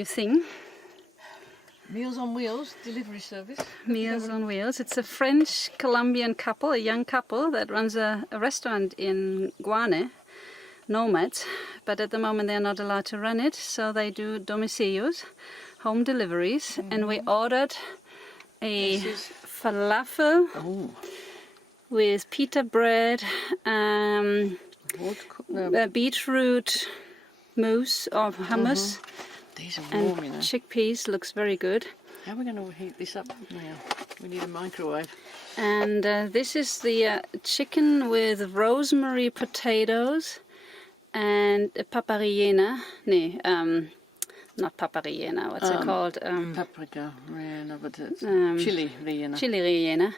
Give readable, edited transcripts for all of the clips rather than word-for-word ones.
new thing. Meals on Wheels delivery service. Meals on Wheels. It's a French-Colombian couple, a young couple that runs a restaurant in Guane, Nomads. But at the moment they're not allowed to run it, so they do domicilios, home deliveries. And we ordered a falafel with pita bread, beetroot mousse or hummus. These are and warm, you know. chickpeas. Looks very good. How are we going to heat this up now? We need a microwave. And this is the chicken with rosemary potatoes and paparillena. Not paparillena. What's it called? Paprika, no, but it's chili rellena. Chili rellena.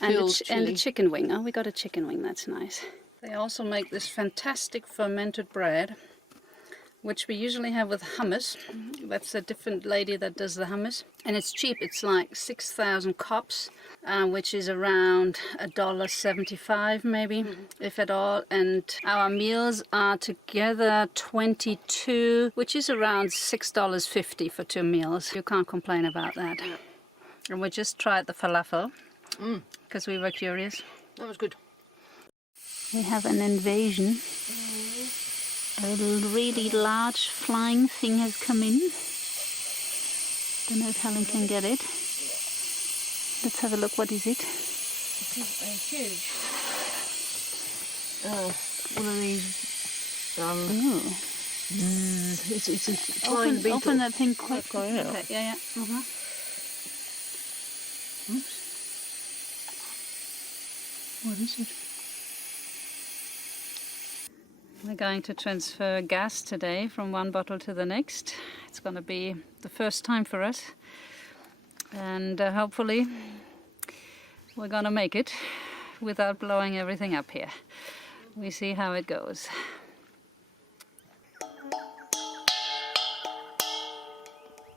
And Chili. the chicken wing. Oh, we got a chicken wing. That's nice. They also make this fantastic fermented bread, which we usually have with hummus. That's a different lady that does the hummus. And it's cheap. It's like 6,000 kops, which is around $1.75 maybe, if at all. And our meals are together 22, which is around $6.50 for 2 meals. You can't complain about that. Yeah. And we just tried the falafel, because we were curious. That was good. We have an invasion. A really large flying thing has come in. Don't know if Helen can get it. Let's have a look. What is it? It is huge. One of these. It's a flying beetle. Open that thing quick. Okay, yeah. Okay, yeah. Oops. What is it? We're going to transfer gas today from one bottle to the next. It's going to be the first time for us, and hopefully we're going to make it without blowing everything up here. We see how it goes.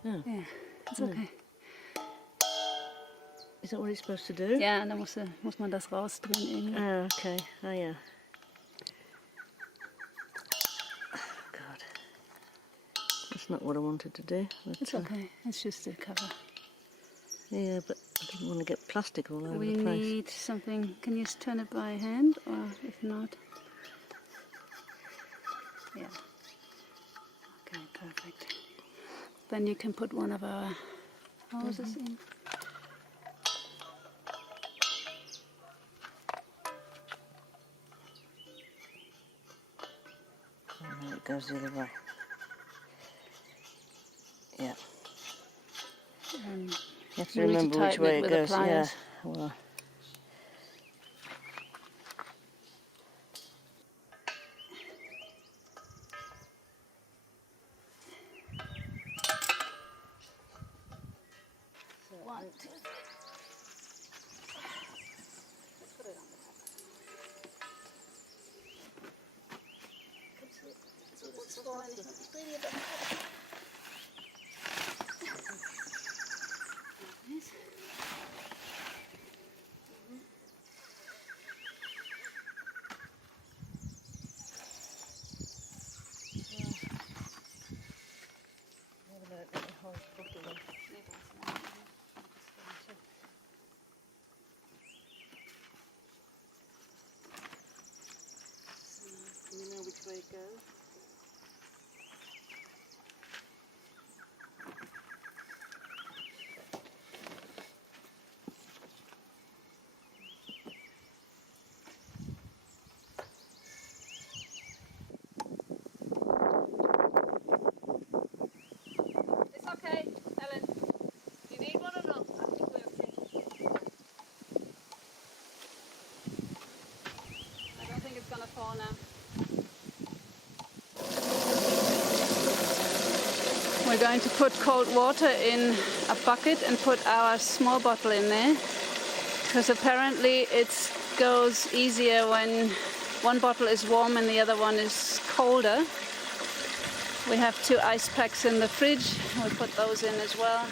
Yeah, it's okay. Is that what it's supposed to do? Ja, dann muss man das rausdrehen irgendwie. Oh, okay. Oh, yeah. That's not what I wanted to do. It's okay. It's just a cover. Yeah, but I didn't want to get plastic all over We the place. need something. Can you turn it by hand, or if not? Yeah. Okay, perfect. Then you can put one of our hoses in. Oh, no, it goes the other way. Yeah. You have to remember which way it goes. Yeah. Well. One, two, three. Let's put it on the You know which way it goes? It's okay, Ellen. You need one or not? I think we're okay. I don't think it's gonna fall now. We're going to put cold water in a bucket and put our small bottle in there, because apparently it goes easier when one bottle is warm and the other one is colder. We have 2 ice packs in the fridge. We'll put those in as well.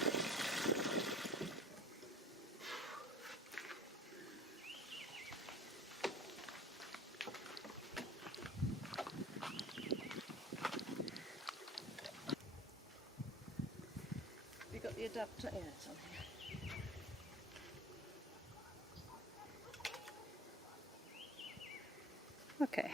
the adapter? Yeah, it's on here. Okay.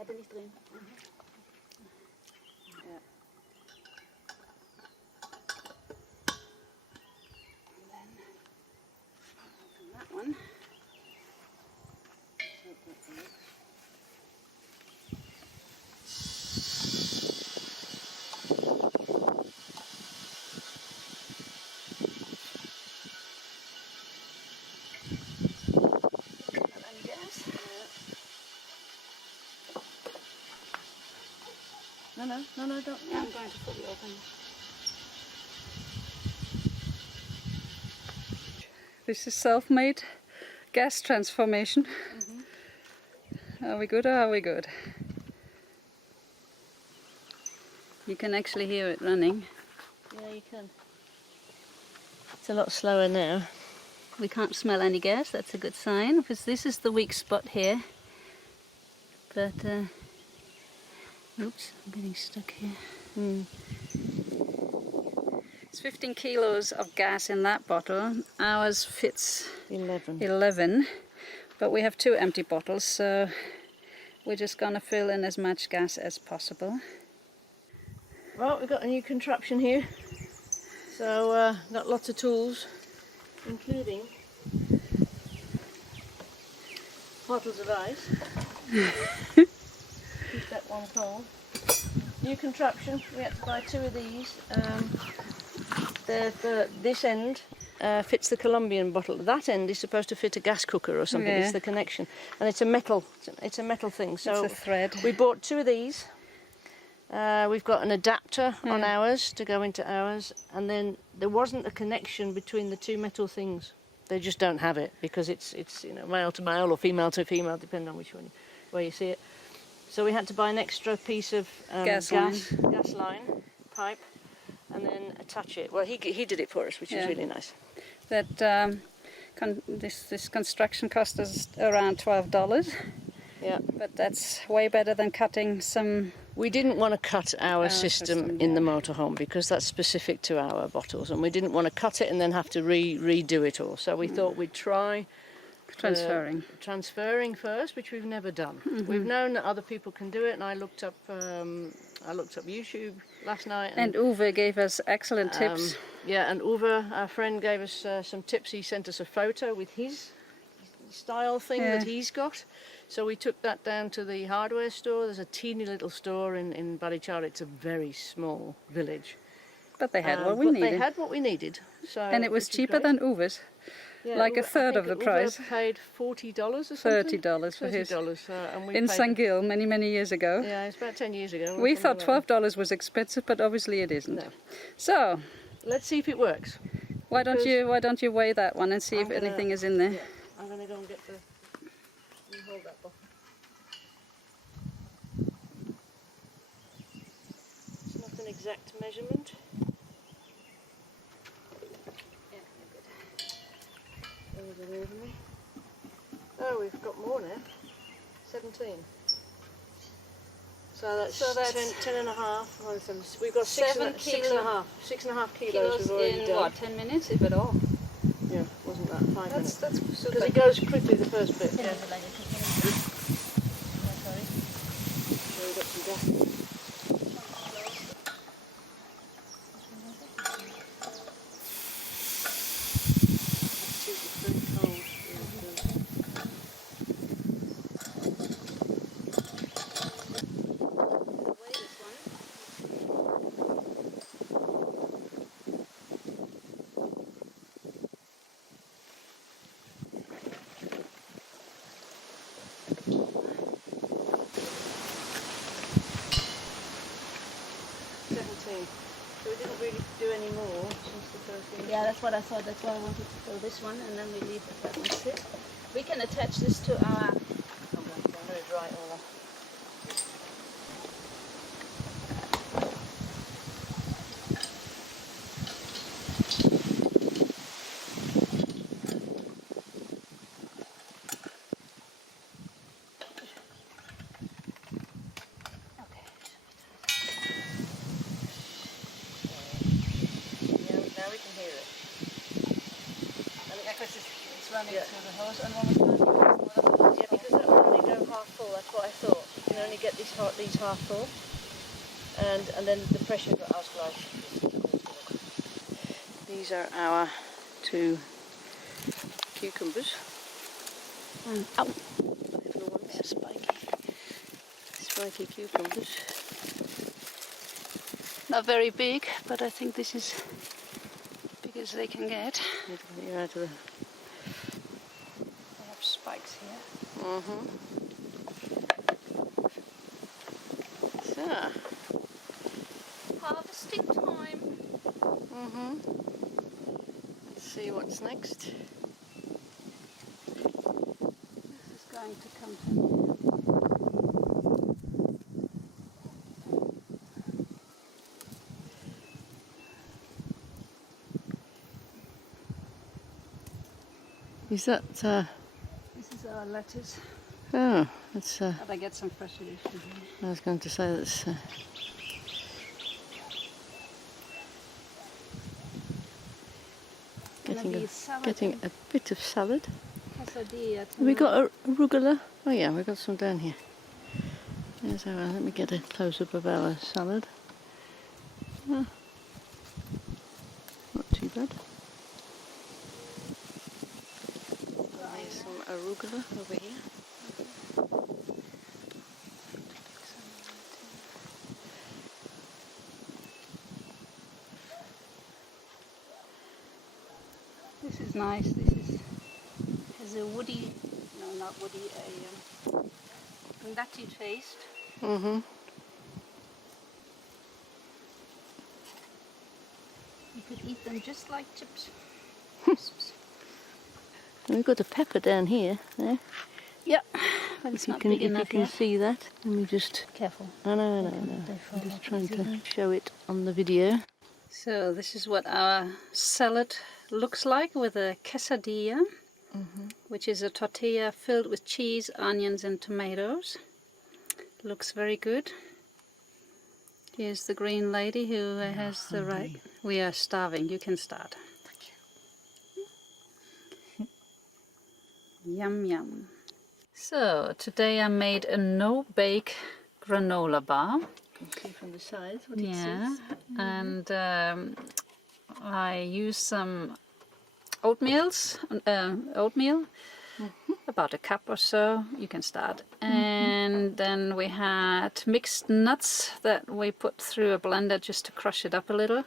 Ja, bin ich drin. Yeah. And then open that one. And gas. No, don't. I'm going to put it open. This is self-made gas transformation. Are we good or are we good? You can actually hear it running. Yeah, you can. It's a lot slower now. We can't smell any gas, that's a good sign, because this is the weak spot here. But, oops, I'm getting stuck here. It's 15 kilos of gas in that bottle. Ours fits 11, but we have 2 empty bottles, so we're just gonna fill in as much gas as possible. Well, we've got a new contraption here. So, got lots of tools, including bottles of ice. Keep that one cold. New contraption, we had to buy 2 of these. This end fits the Colombian bottle. That end is supposed to fit a gas cooker or something. Yeah. It's the connection, and it's a metal. It's a metal thing. So It's a thread. we bought 2 of these. We've got an adapter on ours to go into ours, and then there wasn't a connection between the 2 metal things. They just don't have it because it's male to male or female to female, depending on which one where you see it. So we had to buy an extra piece of Gas line pipe, and then attach it. Well, he did it for us, which is really nice. That this construction cost us around $12. Yeah. But that's way better than cutting some. We didn't want to cut our system in the motorhome because that's specific to our bottles, and we didn't want to cut it and then have to redo it all. So we thought we'd try transferring first, which we've never done. We've known that other people can do it, and I looked up YouTube last night. And Uwe gave us excellent tips. Yeah, and Uwe, our friend, gave us some tips. He sent us a photo with his style thing that he's got. So we took that down to the hardware store. There's a teeny little store in Barichara. It's a very small village. But they had what we needed. They had what we needed. So and it was cheaper than Uwe's. Yeah, like a third of the price. Uwe paid $40 or something. $30 for his. And we in paid Sangil many years ago. Yeah, it's about 10 years ago. We thought $12 was expensive, but obviously it isn't. No. So let's see if it works. Why don't you weigh that one and see if anything is in there? Yeah, I'm going to go and get the. You hold that bottle. It's not an exact measurement. Oh, we've got more now. 17. So that's 10 and a half. We've got 6 and a half kilos we've already done. What, 10 minutes, if at all? Yeah, wasn't that 5 minutes? That's Because it goes quickly the first bit. Yeah. So we've got some gas. thing. So we didn't really do any more since the first thing. Yeah, that's what I thought. That's why I wanted to fill this one, and then we leave that one sit. We can attach this to our... I'm going to dry it all off. It's running Yeah. through the hose, and one was Yeah, because that will only go half full. That's what I thought. You can only get these half full, and then the pressure got ausgleich. These are our 2 cucumbers. And ow, Little ones, they're spiky. spiky cucumbers. Not very big, but I think this is big as they can get. You're out of the. They have spikes here. Mm-hmm. So. Harvesting time. Mm-hmm. Let's see what's next. This is going to come from here. Is that? This is our lettuce. Oh, that's. But I get some fresh leaves from here. I was going to say that's. Getting a bit of salad. Quesadilla. Have we got arugula? Oh yeah, we got some down here. Yes, all right, let me get a close-up of our salad. Oh, not too bad. There's some arugula over here. This is nice. This has a woody, no, not woody, a nutty taste. Mm-hmm. You could eat them just like chips. Crisps. And we've got a pepper down here. There. Yep, but it's not big If enough you can yet. see that, let me just. Careful. Oh no. They fall I'm just off trying to easily. show it on the video. So this is what our salad looks like with a quesadilla, which is a tortilla filled with cheese, onions and tomatoes. Looks very good. Here's the green lady who has the right... We are starving. You can start. Thank you. Yum yum. So today I made a no-bake granola bar. You can see from the sides what it Yeah, says. and I use some oatmeal, about a cup or so. You can start. And then we had mixed nuts that we put through a blender just to crush it up a little.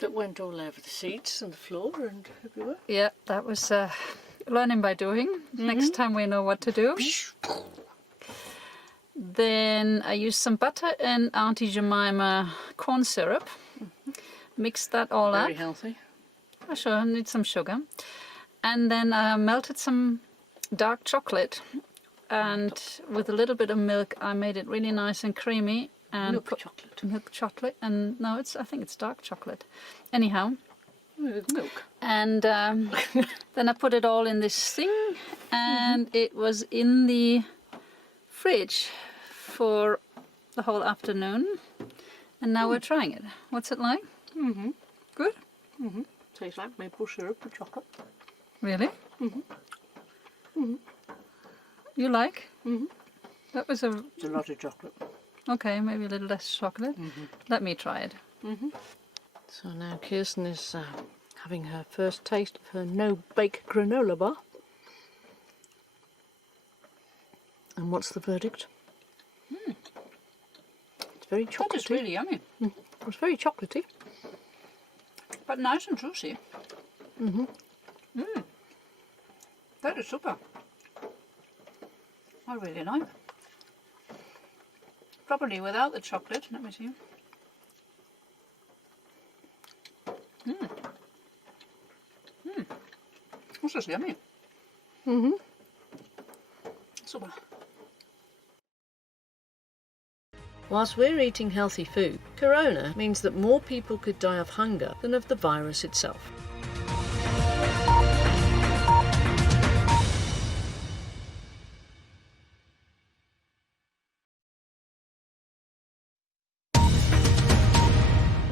That went all over the seats and the floor and everywhere. Yeah, that was learning by doing. Next time we know what to do. Then I used some butter and Auntie Jemima corn syrup. Mixed that all up. Very healthy. Oh, sure, I need some sugar. And then I melted some dark chocolate. And with a little bit of milk, I made it really nice and creamy. And Milk chocolate. Milk chocolate. And no, I think it's dark chocolate. Anyhow. With milk. And then I put it all in this thing. And it was in the fridge for the whole afternoon. And now we're trying it. What's it like? Mm-hmm. Good? Mm-hmm. Tastes like maple syrup with chocolate. Really? Mm-hmm. Mm-hmm. You like? Mm-hmm. That was It's a lot of chocolate. okay, maybe a little less chocolate. Mm-hmm. Let me try it. Mm-hmm. So now Kirsten is having her first taste of her no-bake granola bar. And what's the verdict? It's very chocolatey. That is really yummy. It's very chocolatey. But nice and juicy. Mm-hmm. That is super. I really like it. Probably without the chocolate. Let me see. smells just yummy. Super. Whilst we're eating healthy food, corona means that more people could die of hunger than of the virus itself.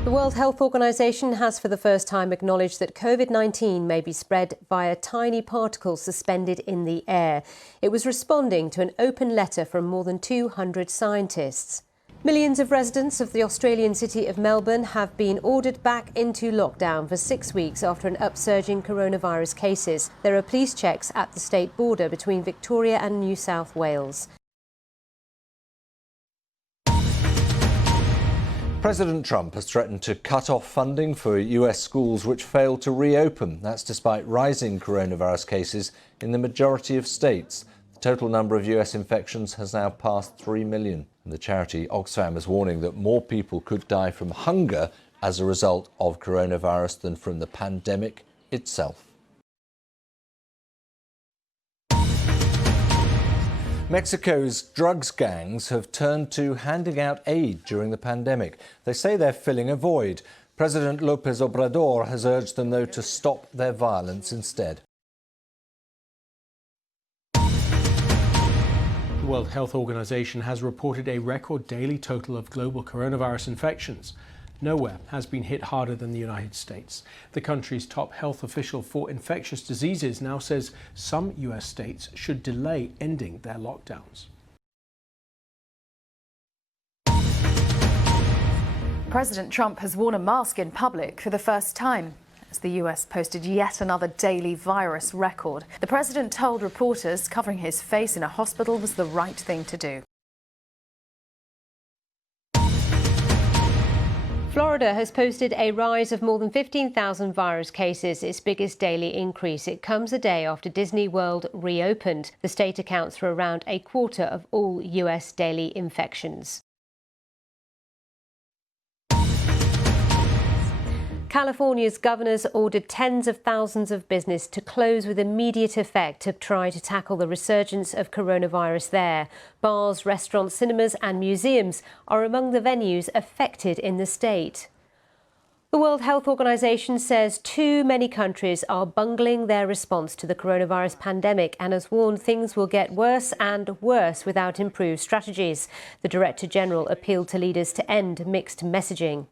The World Health Organization has for the first time acknowledged that COVID-19 may be spread via tiny particles suspended in the air. It was responding to an open letter from more than 200 scientists. Millions of residents of the Australian city of Melbourne have been ordered back into lockdown for 6 weeks after an upsurge in coronavirus cases. There are police checks at the state border between Victoria and New South Wales. President Trump has threatened to cut off funding for US schools which fail to reopen. That's despite rising coronavirus cases in the majority of states. The total number of US infections has now passed 3 million. And the charity Oxfam is warning that more people could die from hunger as a result of coronavirus than from the pandemic itself. Mexico's drugs gangs have turned to handing out aid during the pandemic. They say they're filling a void. President López Obrador has urged them, though, to stop their violence instead. The World Health Organization has reported a record daily total of global coronavirus infections. Nowhere has been hit harder than the United States. The country's top health official for infectious diseases now says some US states should delay ending their lockdowns. President Trump has worn a mask in public for the first time as the US posted yet another daily virus record. The president told reporters covering his face in a hospital was the right thing to do. Florida has posted a rise of more than 15,000 virus cases, its biggest daily increase. It comes a day after Disney World reopened. The state accounts for around a quarter of all US daily infections. California's governors ordered tens of thousands of businesses to close with immediate effect to try to tackle the resurgence of coronavirus there. Bars, restaurants, cinemas and museums are among the venues affected in the state. The World Health Organization says too many countries are bungling their response to the coronavirus pandemic and has warned things will get worse and worse without improved strategies. The Director General appealed to leaders to end mixed messaging.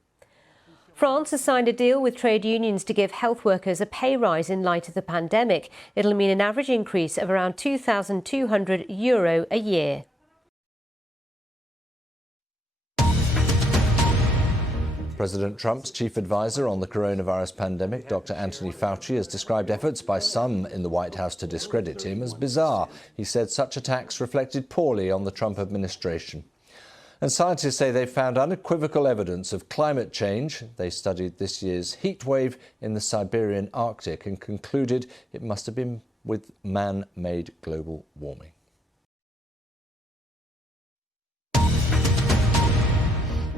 France has signed a deal with trade unions to give health workers a pay rise in light of the pandemic. It'll mean an average increase of around €2,200 a year. President Trump's chief advisor on the coronavirus pandemic, Dr. Anthony Fauci, has described efforts by some in the White House to discredit him as bizarre. He said such attacks reflected poorly on the Trump administration. And scientists say they've found unequivocal evidence of climate change. They studied this year's heat wave in the Siberian Arctic and concluded it must have been with man-made global warming.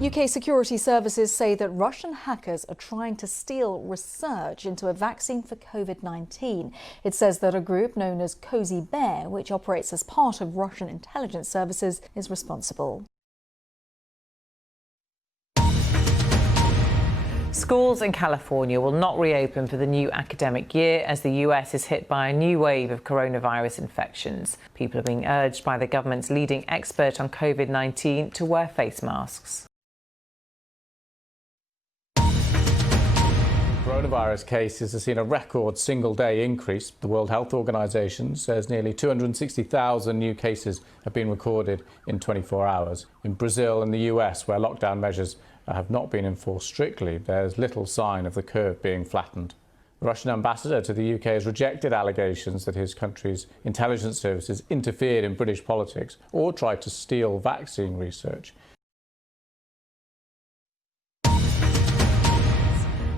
UK security services say that Russian hackers are trying to steal research into a vaccine for COVID-19. It says that a group known as Cozy Bear, which operates as part of Russian intelligence services, is responsible. Schools in California will not reopen for the new academic year as the US is hit by a new wave of coronavirus infections. People are being urged by the government's leading expert on COVID-19 to wear face masks. Coronavirus cases have seen a record single-day increase. The World Health Organization says nearly 260,000 new cases have been recorded in 24 hours. In Brazil and the US, where lockdown measures have not been enforced strictly, there's little sign of the curve being flattened. The Russian ambassador to the UK has rejected allegations that his country's intelligence services interfered in British politics or tried to steal vaccine research.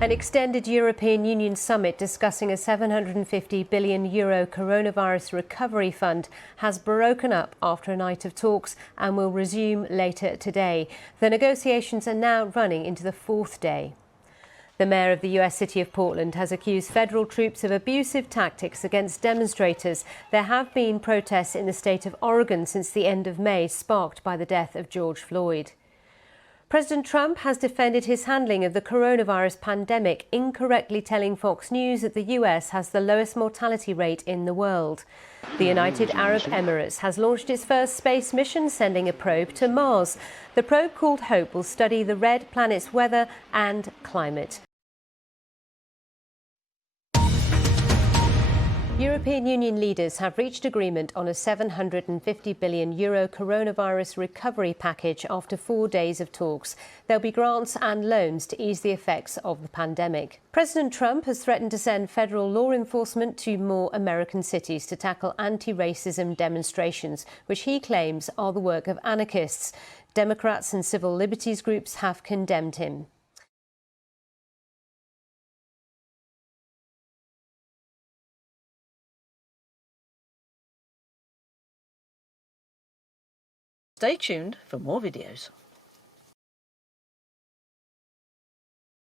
An extended European Union summit discussing a €750 billion coronavirus recovery fund has broken up after a night of talks and will resume later today. The negotiations are now running into the fourth day. The mayor of the US city of Portland has accused federal troops of abusive tactics against demonstrators. There have been protests in the state of Oregon since the end of May, sparked by the death of George Floyd. President Trump has defended his handling of the coronavirus pandemic, incorrectly telling Fox News that the US has the lowest mortality rate in the world. The United Arab Emirates has launched its first space mission, sending a probe to Mars. The probe, called Hope, will study the red planet's weather and climate. European Union leaders have reached agreement on a €750 billion coronavirus recovery package after 4 days of talks. There'll be grants and loans to ease the effects of the pandemic. President Trump has threatened to send federal law enforcement to more American cities to tackle anti-racism demonstrations, which he claims are the work of anarchists. Democrats and civil liberties groups have condemned him. Stay tuned for more videos.